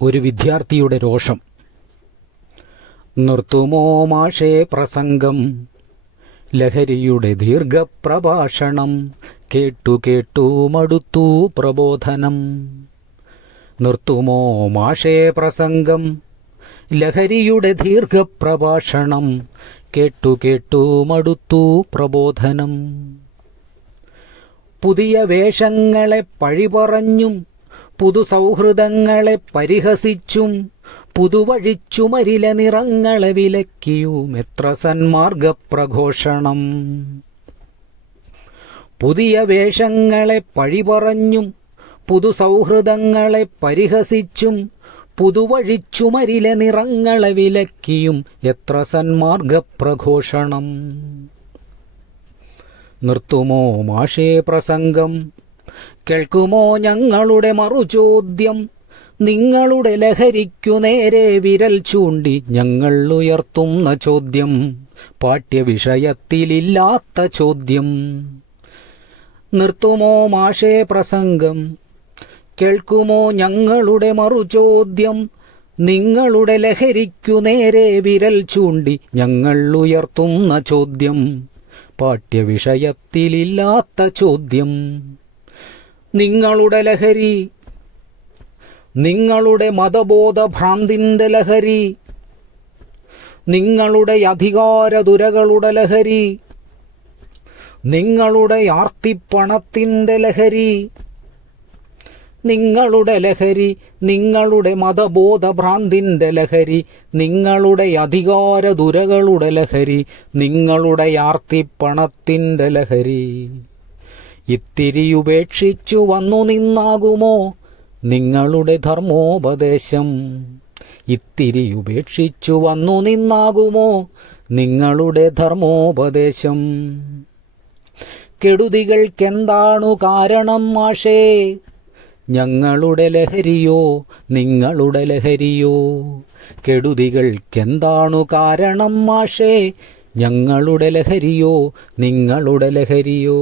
ഒരു വിദ്യാർത്ഥിയുടെ രോഷം. നിർത്തുമോ മാഷേ പ്രസംഗം, ലഹരിയുടെ ദീർഘപ്രഭാഷണം, കേട്ടു കേട്ടു മടുത്തു പ്രബോധനം. നിർത്തുമോ മാഷേ പ്രസംഗം, ലഹരിയുടെ ദീർഘപ്രഭാഷണം, കേട്ടു കേട്ടു മടുത്തു പ്രബോധനം. പുതിയ വേഷങ്ങളെ പഴിപറഞ്ഞും പുതുസൗഹൃദങ്ങളെ പരിഹസിച്ചും പുതുവഴിച്ചുമരില നിറങ്ങളെ വിലക്കിയും എത്ര സന്മാർഗപ്രഘോഷണം. പുതിയ വേഷങ്ങളെ പഴിപറഞ്ഞും പുതുസൗഹൃദങ്ങളെ പരിഹസിച്ചും പുതുവഴിച്ചുമരില നിറങ്ങളെ വിലക്കിയും എത്ര സന്മാർഗപ്രഘോഷണം. നിർത്തുമോ മാഷേ പ്രസംഗം, കേൾക്കുമോ ഞങ്ങളുടെ മറുചോദ്യം. നിങ്ങളുടെ ലഹരിക്കു നേരെ വിരൽ ചൂണ്ടി ഞങ്ങൾ ഉയർത്തുന്ന ചോദ്യം, പാഠ്യവിഷയത്തിലില്ലാത്ത ചോദ്യം. നിർത്തുമോ മാഷേ പ്രസംഗം, കേൾക്കുമോ ഞങ്ങളുടെ മറുചോദ്യം. നിങ്ങളുടെ ലഹരിക്കു നേരെ വിരൽ ചൂണ്ടി ഞങ്ങൾ ഉയർത്തുന്ന ചോദ്യം, പാഠ്യവിഷയത്തിലില്ലാത്ത ചോദ്യം. നിങ്ങളുടെ ലഹരി, നിങ്ങളുടെ മതബോധഭ്രാന്തിൻ്റെ ലഹരി, നിങ്ങളുടെ അധികാരദുരകളുടെ ലഹരി, നിങ്ങളുടെ ആർത്തിപ്പണത്തിൻ്റെ ലഹരി, നിങ്ങളുടെ ലഹരി, നിങ്ങളുടെ മതബോധഭ്രാന്തിൻ്റെ ലഹരി, നിങ്ങളുടെ അധികാരദുരകളുടെ ലഹരി, നിങ്ങളുടെ ആർത്തിപ്പണത്തിൻ്റെ ലഹരി. ഇത്തിരി ഉപേക്ഷിച്ചു വന്നു നിന്നാകുമോ നിങ്ങളുടെ ധർമ്മോപദേശം. ഇത്തിരി ഉപേക്ഷിച്ചു വന്നു നിന്നാകുമോ നിങ്ങളുടെ ധർമ്മോപദേശം. കെടുതികൾക്കെന്താണു കാരണം മാഷേ, ഞങ്ങളുടെ ലഹരിയോ നിങ്ങളുടെ ലഹരിയോ. കെടുതികൾക്കെന്താണു കാരണം മാഷേ, ഞങ്ങളുടെ ലഹരിയോ നിങ്ങളുടെ ലഹരിയോ.